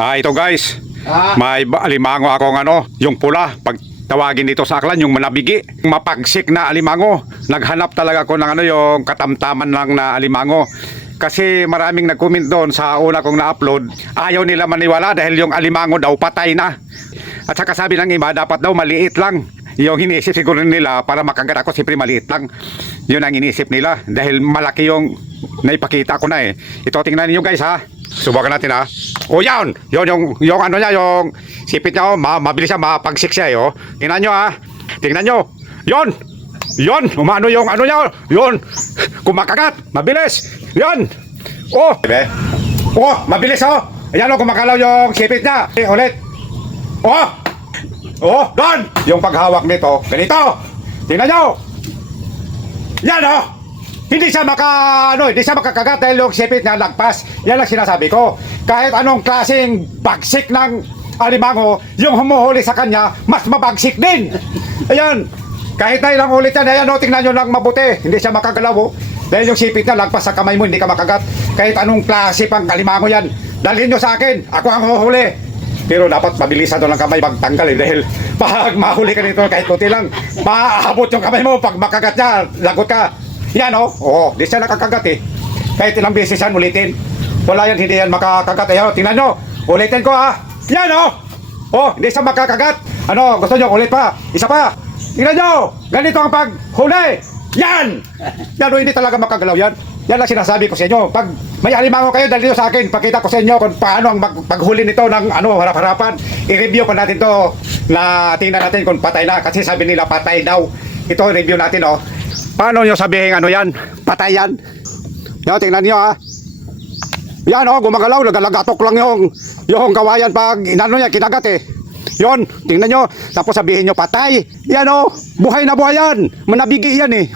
Ito guys, may alimango akong yung pula. Pag tawagin dito sa Aklan, yung manabigi. Mapagsik na alimango. Naghanap talaga ako ng yung katamtaman lang na alimango. Kasi maraming nag-comment doon sa una kong na-upload. Ayaw nila maniwala dahil yung alimango daw patay na. At saka sabi ng iba, dapat daw maliit lang. Yung iniisip siguro nila para makagat ako, siyempre maliit lang. Yun ang iniisip nila dahil malaki yung naipakita ko na eh. Ito, tingnan niyo guys ha. Subukan natin ha. O yan! Yung ano niya, yung sipit niya, mabilis siya, mapagsik siya eh. Tingnan niyo ha. Tingnan niyo. Yon! Yon! Umano yung ano niya. Yon! Kumakagat! Mabilis! Yon! Oh! Oh! Mabilis oh! Ayan o, kumakalaw yung sipit niya. Ulit! Oh! Oh! Doon! Yung paghawak nito, ganito! Tingnan niyo! Yan oh! Hindi siya hindi siya makakagat dahil yung sipit niya lagpas. Yan lang sinasabi ko. Kahit anong klaseng bagsik ng alimango, yung humuhuli sa kanya, mas mabagsik din. Ayan. Kahit na ilang ulit yan, ayan o, tingnan nyo lang mabuti. Hindi siya makagalaw o. Dahil yung sipit niya lagpas sa kamay mo, hindi ka makagat. Kahit anong klase pang alimango yan, dalhin nyo sa akin. Ako ang huhuli. Pero dapat mabilisan doon ang kamay magtanggal eh. Dahil pag mahuli ka nito kahit kunti lang, maaabot yung kamay mo. Pag makagat niya, lagot ka. Yan o, di siya nakakagat eh. Kahit ilang beses yan, ulitin. Wala yan, hindi yan makakagat. Ayan o, tingnan nyo, ulitin ko ha. Yan o, hindi siya makakagat. Ano, gusto nyo, ulit pa, isa pa. Tingnan nyo, ganito ang paghuli. Yan o, hindi talaga makagalaw yan. Yan lang sinasabi ko sa inyo. Pag may alimango kayo, dali nyo sa akin. Pakita ko sa inyo kung paano ang paghuli nito ng harap-harapan. I-review pa natin to na tingnan natin kung patay na. Kasi sabi nila patay daw. Ito, review natin o. Paano nyo sabihin yan? Patay yan. Yan, tingnan nyo ha. Yan o, gumagalaw, nagalagatok lang yung kawayan pag inano niya, kinagat eh. Yon, tingnan nyo. Tapos sabihin nyo patay. Yan o, buhay na buhay yan. Manabigi yan eh.